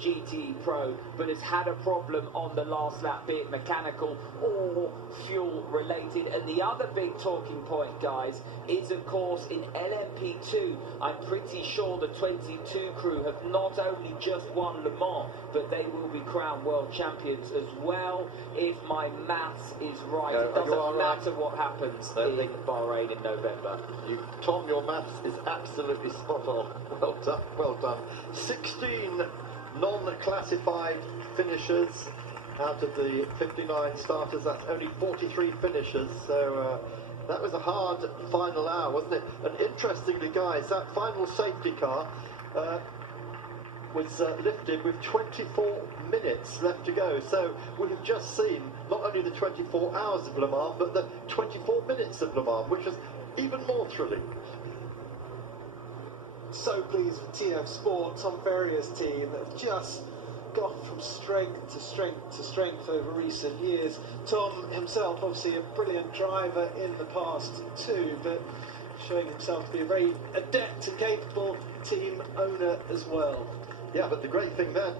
GTE Pro, but has had a problem on the last lap, be it mechanical or fuel related. And the other big talking point, guys, is of course in LMP2. I'm pretty sure the 22 crew have not only just won Le Mans, but they will be crowned world champions as well, if my maths is right. It doesn't matter what happens in Bahrain in November. Tom, your maths is absolutely spot on. Well done, well done. 16 non-classified finishers out of the 59 starters. That's only 43 finishers, so that was a hard final hour, wasn't it? And interestingly, guys, that final safety car was lifted with 24 minutes left to go. So we have just seen not only the 24 hours of Le Mans, but the 24 minutes of Le Mans, which was even more thrilling. So pleased with TF Sport, Tom Ferrier's team, that have just gone from strength to strength to strength over recent years. Tom himself, obviously a brilliant driver in the past too, but showing himself to be a very adept and capable team owner as well. Yeah, but the great thing there,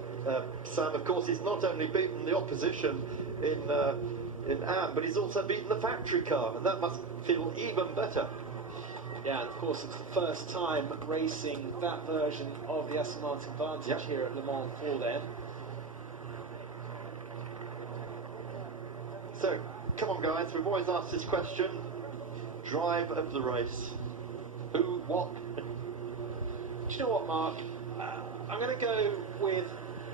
Sam, of course, he's not only beaten the opposition in AM, but he's also beaten the factory car, and that must feel even better. Yeah, and of course it's the first time racing that version of the Aston Martin Vantage here at Le Mans for them. So, come on guys, we've always asked this question. Drive of the race. Who, what? Do you know what, Mark? I'm going to go with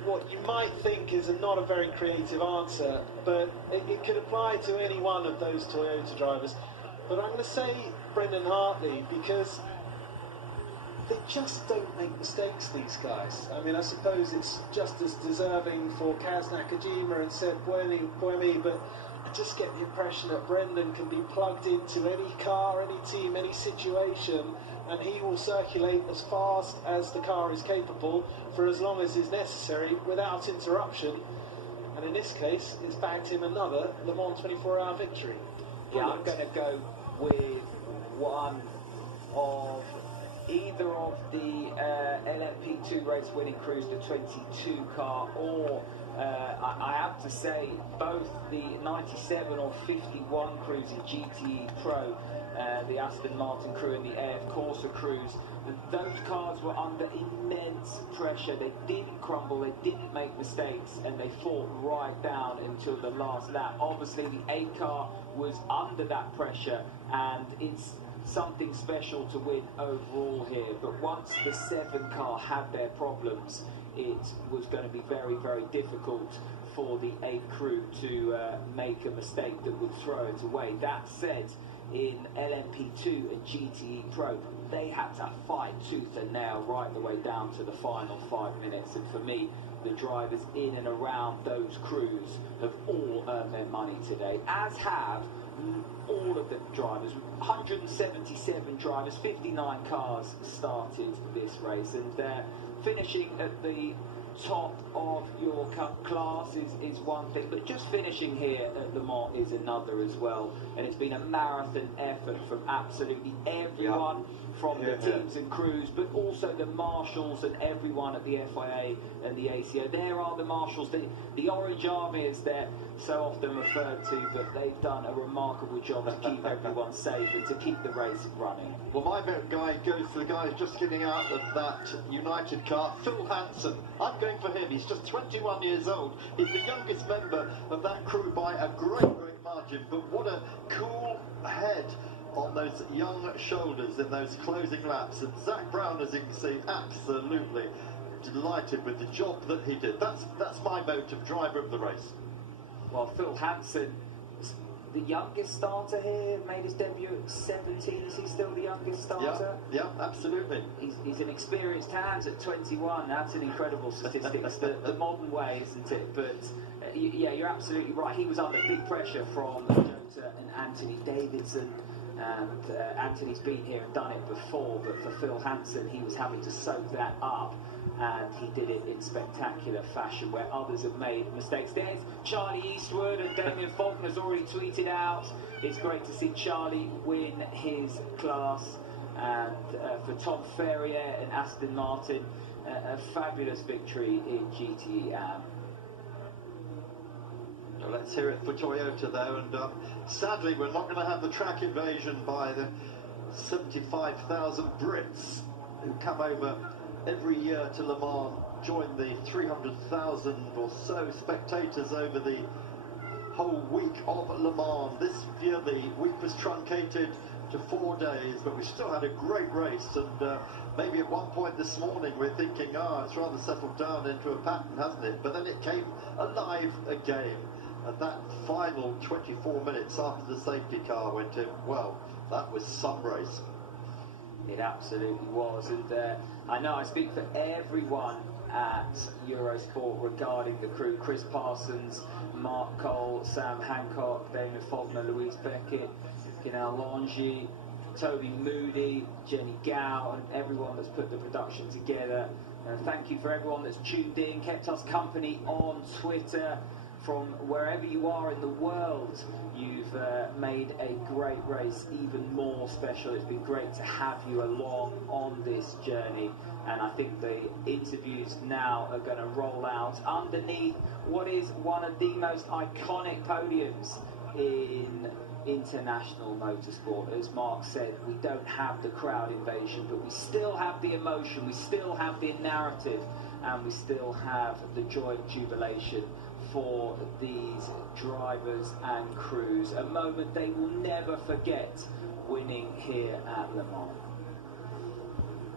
what you might think is not a very creative answer, but it could apply to any one of those Toyota drivers. But I'm going to say Brendan Hartley, because they just don't make mistakes, these guys. I mean, I suppose it's just as deserving for Kaz Nakajima and Seb Buemi, but I just get the impression that Brendan can be plugged into any car, any team, any situation, and he will circulate as fast as the car is capable for as long as is necessary without interruption. And in this case, it's bagged him another Le Mans 24-hour victory. Yeah, I'm going to go with one of either of the LMP2 race winning crews, the 22 car, or I have to say both the 97 or 51 crews in GTE Pro, the Aston Martin crew and the AF Corsa crews. Those cars were under immense pressure. They didn't crumble, they didn't make mistakes, and they fought right down until the last lap. Obviously the 8 car was under that pressure, and it's something special to win overall here. But once the 7 car had their problems, it was going to be very, very difficult for the 8 crew to make a mistake that would throw it away. That said, in LMP2 and GTE Pro, they had to fight tooth and nail right the way down to the final 5 minutes. And for me, the drivers in and around those crews have all earned their money today, as have all of the drivers. 177 drivers, 59 cars started this race, and finishing at the top of your class is one thing, but just finishing here at Le Mans is another as well. And it's been a marathon effort from absolutely everyone, from the teams and crews, but also the marshals and everyone at the FIA and the ACO. There are the marshals, the Orange Army, as they're so often referred to, but they've done a remarkable job to keep everyone safe and to keep the race running. Well, my vote guy goes to the guy who's just getting out of that United car, Phil Hanson. I'm going for him. He's just 21 years old. He's the youngest member of that crew by a great, great margin. But what a cool head on those young shoulders in those closing laps. And Zak Brown, as you can see, absolutely delighted with the job that he did. That's my vote of driver of the race. Well, Phil Hanson, the youngest starter here, made his debut at 17. Is he still the youngest starter? Yeah, absolutely. He's an experienced hand at 21. That's an incredible statistics, the modern way, isn't it? But yeah, you're absolutely right. He was under big pressure from Jota and Anthony Davidson. And Anthony's been here and done it before, but for Phil Hanson, he was having to soak that up, and he did it in spectacular fashion where others have made mistakes. There's Charlie Eastwood, and Damien Faulkner's already tweeted out, it's great to see Charlie win his class. And for Tom Ferrier and Aston Martin, a fabulous victory in GTE Am. Well, let's hear it for Toyota though, and sadly we're not going to have the track invasion by the 75,000 Brits who come over every year to Le Mans, join the 300,000 or so spectators over the whole week of Le Mans. This year the week was truncated to 4 days, but we still had a great race, and maybe at one point this morning we're thinking, it's rather settled down into a pattern, hasn't it? But then it came alive again, and that final 24 minutes after the safety car went in, well, that was some race. It absolutely was, and I know I speak for everyone at Eurosport regarding the crew. Chris Parsons, Mark Cole, Sam Hancock, Damon Faulkner, Louise Beckett, Guinel Longy, Toby Moody, Jenny Gow, and everyone that's put the production together. Thank you for everyone that's tuned in, kept us company on Twitter. From wherever you are in the world, you've made a great race even more special. It's been great to have you along on this journey, and I think the interviews now are going to roll out underneath what is one of the most iconic podiums in international motorsport. As Mark said, we don't have the crowd invasion, but we still have the emotion, we still have the narrative, and we still have the joy and jubilation for these drivers and crews. A moment they will never forget, winning here at Le Mans.